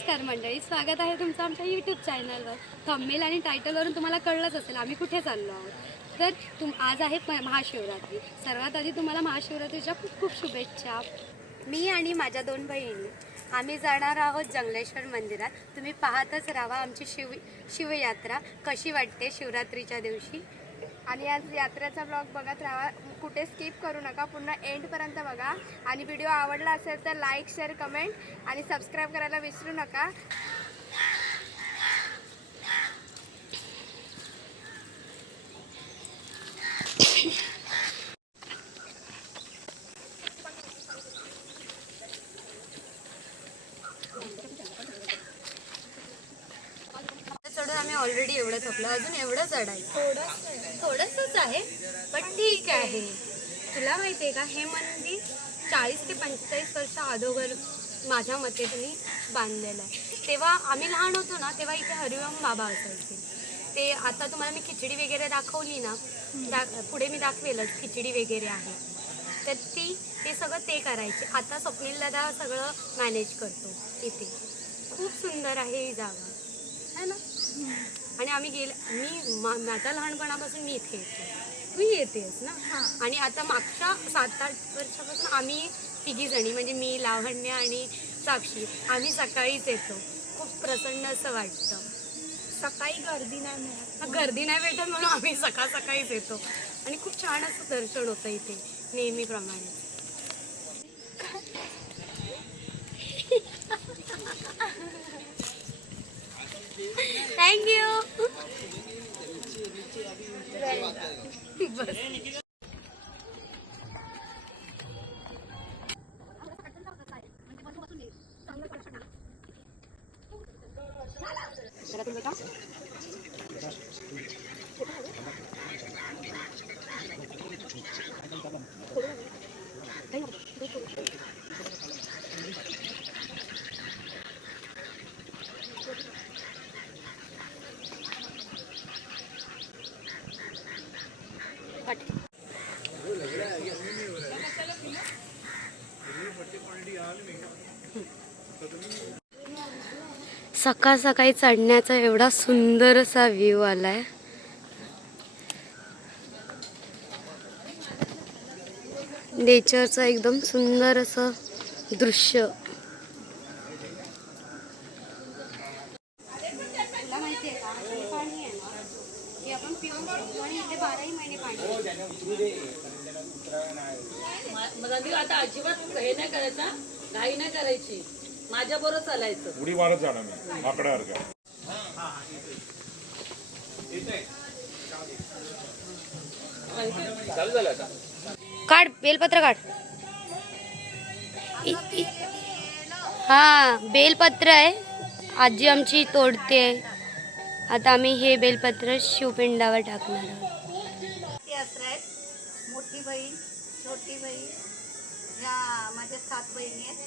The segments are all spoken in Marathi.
नमस्कार मंडळी, स्वागत आहे तुमचं आमच्या यूट्यूब चॅनलवर. थंबनेल आणि टायटलवरून तुम्हाला कळलंच असेल आम्ही कुठे चाललो आहोत. तर आज आहे महाशिवरात्री. सर्वात आधी तुम्हाला महाशिवरात्रीच्या खूप खूप शुभेच्छा. मी आणि माझ्या 2 बहिणी आम्ही जाणार आहोत जंगलेश्वर मंदिरात. तुम्ही पाहतच राहा आमची शिवयात्रा कशी वाटते शिवरात्रीच्या दिवशी. आणि आज यात्रेचा ब्लॉग बघत राहा, कुठे स्किप करू नका, पुन्हा एंडपर्यंत बघा. आणि व्हिडिओ आवडला असेल तर लाईक, शेअर, कमेंट आणि सबस्क्राईब करायला विसरू नका. चढून आम्ही ऑलरेडी एवढं थकलो, अजून एवढं चढायचं थोडंसंच आहे पण ठीक आहे. तुला माहिती आहे का, हे मंदिर 40 ते 45 वर्ष अगोदर माझ्या मते त्यांनी बांधलेलं आहे. तेव्हा आम्ही लहान होतो ना, तेव्हा इथे हरिओम बाबा असायचे. ते आता तुम्हाला मी खिचडी वगैरे दाखवली ना, पुढे मी दाखवेलच खिचडी वगैरे आहे तर ते सगळं ते करायचे. आता स्वप्नील दादा सगळं मॅनेज करतो इथे. खूप सुंदर आहे ही जागा है ना. आणि आम्ही माझ्या लहानपणापासून मी इथे येते, तू येतेस ना. आणि आता मागच्या 7-8 वर्षापासून आम्ही तिघी जणी म्हणजे मी, लावण्य आणि साक्षी आम्ही सकाळीच येतो. खूप प्रसन्न असं वाटतं. सकाळी गर्दी नाही मिळत, गर्दी नाही भेटत म्हणून आम्ही सकाळीच येतो. आणि खूप छान असं दर्शन होतं इथे नेहमीप्रमाणे. थँक्यू. सकाळ सकाळी चढण्याचा एवढा सुंदर असा व्ह्यू आलाय. नेचरचं एकदम सुंदर असं दृश्य. तुला माहितीये का, हे पाणी आहे ना, हे आपण पिऊन शकतो आणि इथे 12ही महिने पाणी. मला आता अजिबात हे नाही करायचा, घाई नाही करायची, माझ्या बरोबर चालायचं. उडी मारत जाणार मी आकड्यासारखं. चालू झालं आता. काढ बेलपत्र काढ. हा बेलपत्र आहे, आजी आमची तोडते. आता आम्ही हे बेलपत्र शिवपिंडावर टाकणार आहोत. ते असं आहेत, मोठी बहीण, छोटी बहीण, या माझ्या 7 बहिणी आहेत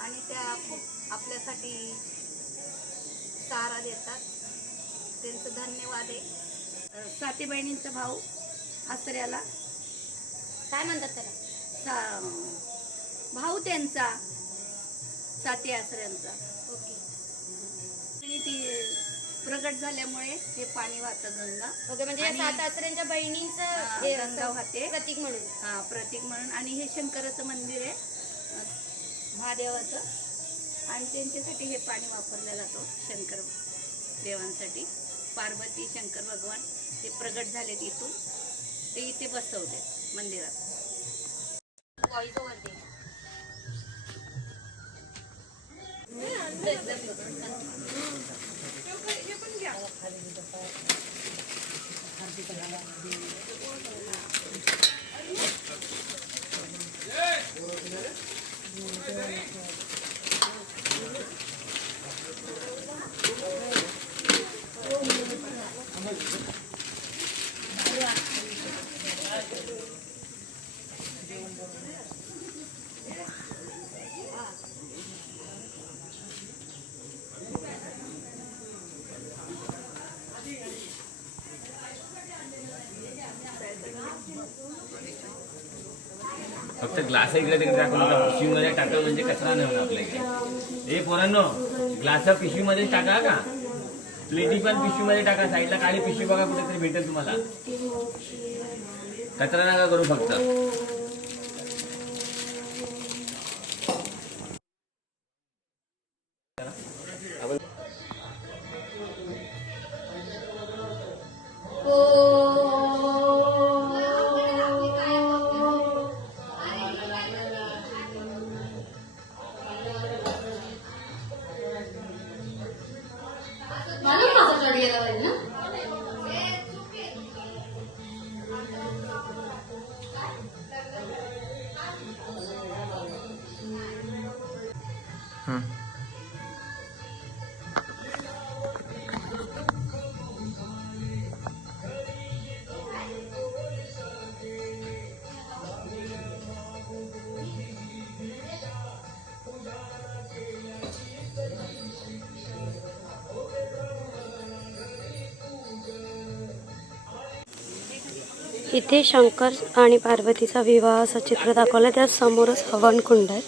आणि त्या आपल्यासाठी सहारा देतात. त्यांचं धन्यवाद आहे. 7 बहिणींचा भाऊ आसऱ्याला, काय म्हणतात त्याला, भाऊ त्यांचा 7 आसऱ्यांचा. ओके आणि ती प्रगट झाल्यामुळे हे पाणी वाहतं गंगा. ओके, म्हणजे या 7 आसऱ्यांच्या बहिणींचं हे गंगा वाहते प्रतीक म्हणून. हा, प्रतीक म्हणून. आणि हे शंकराचं मंदिर आहे, महादेवाचं, आणि त्यांच्यासाठी हे पाणी वापरलं जातो. शंकर देवांसाठी, पार्वती शंकर भगवान ते प्रगट झाले तिथून, ते इथे बसवले मंदिरात. व्हॉइस ओव्हर दे. फक्त ग्लास इकडे तिकडे टाकून पिशवीमध्ये टाकलं म्हणजे कचरा नाही होणार आपल्या इकडे. हे पोरांनो ग्लास पिशवी मध्ये टाका का, प्लेटी पण पिशवी मध्ये टाका. साईडला काळी पिशवी बघा कुठेतरी भेटेल तुम्हाला. कचरा नका करू फक्त. इथे शंकर आणि पार्वतीचा विवाहाचं चित्र दाखवलं. त्या समोरच हवन कुंड आहे.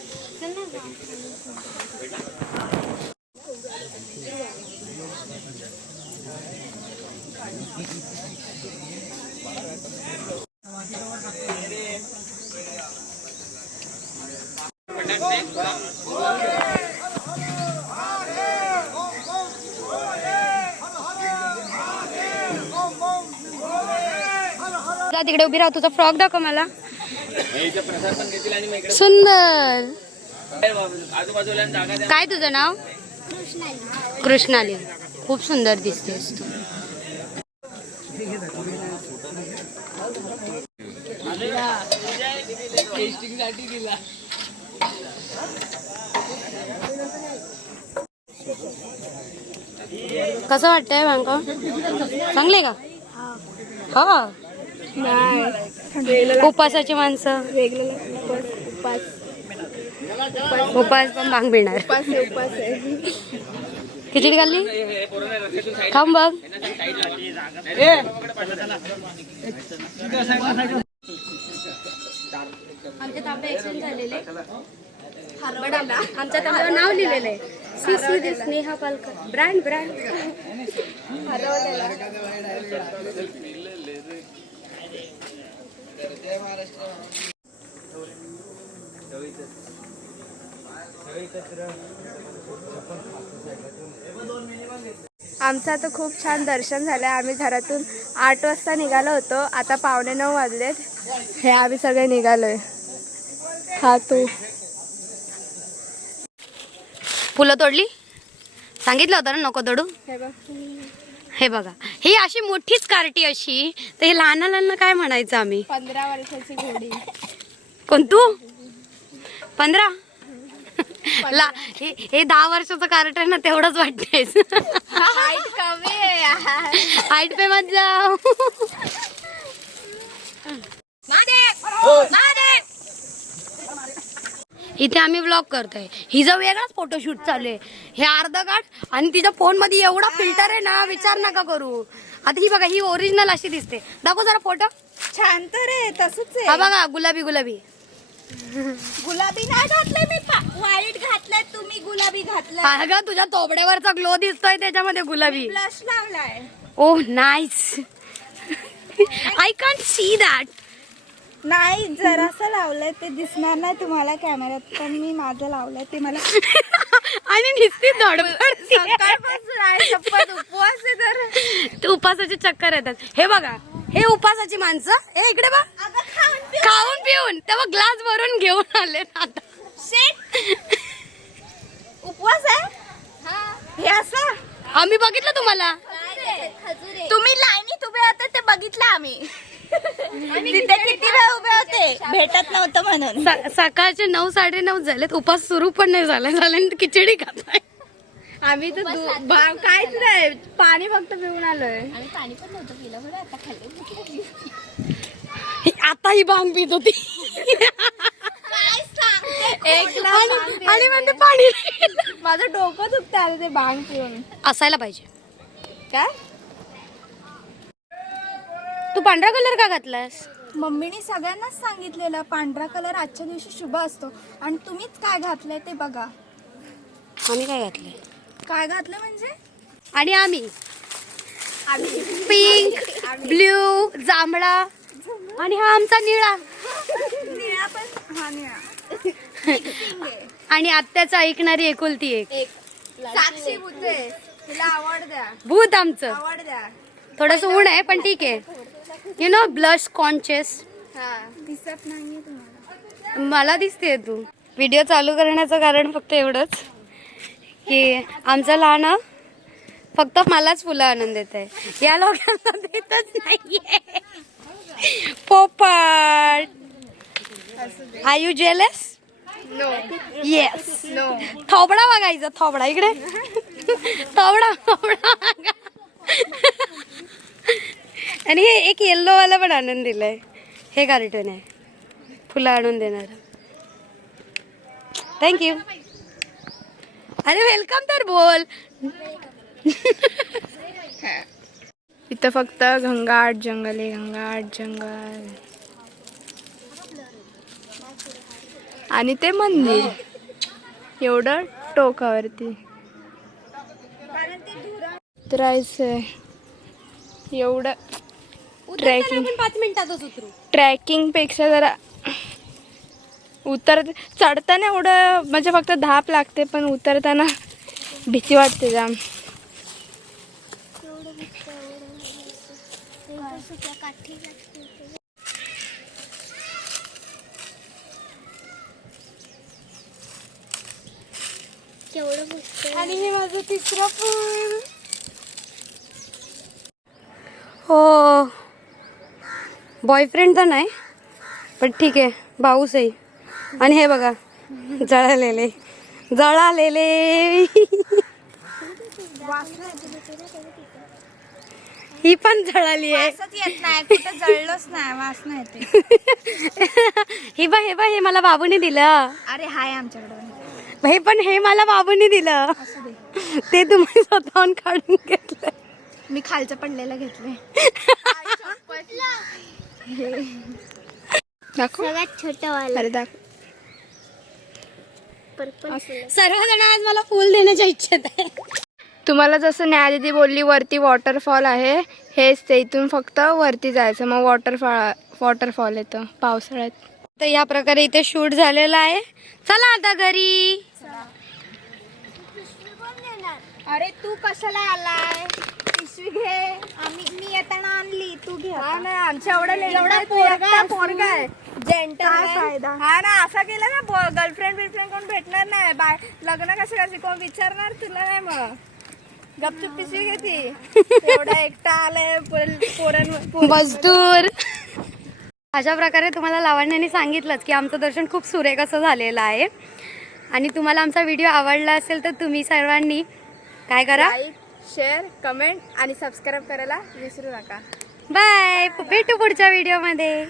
जा तिकडे उभी राहा. तुझा फ्रॉक दाखव मला. सुंदर. आजूबाजूला जागा द्या. काय तुझं नाव? कृष्णाली. खूप सुंदर दिसतेस तू. कसं वाटतंय बांका? चांगले का? हा. उपासाची माणसं उपास पण भांग पिणार. खिचडी खाल्ली खाऊन बघ. आमच्या तांब्या एक्सचेंज झालेले. आमच्या तांब्यावर नाव लिहिलेलं आहे सी स्नेहा पालकर. ब्रँड आमचं आता खूप छान दर्शन झालं. आम्ही घरातून 8 वाजता निघालो होतो. आता 8:45 वाजलेत. हे आम्ही सगळे निघालोय. हा तू फुलं तोडली. सांगितलं होतं ना नको तोडू. हे बघ. हे बघा, ही अशी मोठीच कार्टी अशी. तर हे लहानाला काय म्हणायचं आम्ही? 15 वर्षाची घोडी. कोण तू? 15? हे 10 वर्षाचं कार्ट आहे ना, तेवढंच वाटतंय. हाईट कमी आहे. हाईट पे मत जाओ. इथे आम्ही ब्लॉग करतोय. हिचा वेगळाच फोटोशूट चालू आहे. हे अर्धा काढ आणि तिच्या फोन मध्ये एवढा फिल्टर आहे ना, विचार नका करू. आता ही बघा, ही ओरिजिनल अशी दिसते. दाखव जरा फोटो. छान तर आहे. तसंच हा आहे. बघा, गुलाबी गुलाबी. गुलाबी नाही घातलंय मी. व्हाईट घातलंय. तुम्ही गुलाबी घातलाय. हा गा, तुझ्या तोबड्यावरचा ग्लो दिसतोय त्याच्यामध्ये गुलाबी. ब्लश लावलाय. Oh nice. I can't see that. नाही, जरासं लावलंय. ते दिसणार नाही तुम्हाला कॅमेऱ्यात, पण मी माझं लावलंय ते मला. आणि नुसती धडपड. सकाळपासून आहे शपथ. उपवास आहे तर. ते उपासाचे चक्कर येतात. हे बघा, हे उपासाची माणसं. हे इकडे बघ, खाऊन पिऊन तेव्हा ग्लास भरून घेऊन आले आता. उपवास आहे. हे असं आम्ही बघितलं तुम्हाला. तुम्ही लाईनीत उभे होते ते बघितलं आम्ही. तिथे किती वेळ उभे होते, भेटत नव्हतं म्हणून. सकाळचे 9 9:30 झालेत. उपास सुरू पण नाही झाला खिचडी खाताय. आम्ही तर काहीच नाही, पाणी फक्त पिऊन आलोय. आता ही भांग पित होती. आणि म्हणते पाणी. माझं डोकं दुखतं आलं ते भांग पिऊन. असायला पाहिजे. काय तू पांढरा कलर का घातलास? मम्मीने सगळ्यांनाच सांगितलेलं पांढरा कलर आजच्या दिवशी शुभ असतो, आणि तुम्हीच काय घातलंय ते बघा. आम्ही काय घातलंय काय घातलं म्हणजे आणि आम्ही पिंक ब्ल्यू जांभळा आणि हा आमचा निळा निळा पण हा निळा आणि आत्याचं ऐकणारी एकुलती एक साक्षी बुद्धे तिला आवड द्या भूत आमचं आवड द्या थोडस ऊन आहे पण ठीक आहे यु नो ब्लश कॉन्शियस हा दिसत नाहीये तुम्हाला मला दिसते तू व्हिडिओ चालू करण्याचं कारण फक्त एवढंच की आमचं लहान फक्त मलाच फुलं आणून देत आहे या लोकांना देतच नाहीये पोपट are you jealous no yes no थोबडा बघायचा थोबडा इकडे थोबडा थोबडा बघा. आणि हे एक येल्लो वाला पण आणून दिलंय हे कार्टून आहे फुलं आणून देणार थँक्यू अरे वेलकम तर बोल इथं फक्त घंगाट जंगल आहे घंगाट जंगल आणि ते मंदिर एवढं टोकावरती उतरायचंय एवढं ट्रॅकिंग आपण 5 मिनिटातच उतरू ट्रॅकिंग पेक्षा जरा चढताना एवढं म्हणजे फक्त धाप लागते पण उतरताना भीती वाटते जाम आणि हे माझं तिसरं फूल हो बॉयफ्रेंड तर नाही पण ठीक आहे भाऊच आहे आणि हे बघा जळालेले ही पण जळाली आहे येत नाही कुठं जळलंच नाही वास नाही येते हे बघ हे मला बाबूने दिलं अरे हाय आमच्याकडे हे पण हे मला बाबूने दिलं ते तुम्ही स्वतःहून काढून घेतलं मी खालचं पडलेलं घेतलंय दाखव सगळ्यात छोटं वाला अरे दाखव पर्पल सर्वजण आज मला फुल देण्याच्या इच्छेत आहे तुम्हाला जसं न्यायादिदी बोलली वरती वॉटरफॉल आहे हेच ते इथून फक्त वरती जायचं मग वॉटरफॉल येतं पावसाळ्यात तर या प्रकारे इथे शूट झालेला आहे चला आता घरी अरे तू कशाला आलाय पिशवी घे मी येताना आणली तू घे हा ना आमच्या एवढा पोरगा आहे जेंटल हा ना असा केला ना गर्लफ्रेंड बिलफ्रेंड कोण भेटणार नाही लग्न कसं करायचं कोण विचारणार तुला नाही मग गपचूप पिशवी घेती एवढा एकटा आलाय मजदूर अशा प्रकारे तुम्हाला लावण्याने सांगितलंच की आमचं दर्शन खूप सुरेख असं झालेलं आहे आणि तुम्हाला आमचा व्हिडिओ आवडला असेल तर तुम्ही सर्वांनी काय करा लाईक शेअर कमेंट आणि सबस्क्राईब करायला विसरू नका बाय भेटू पुढच्या व्हिडिओमध्ये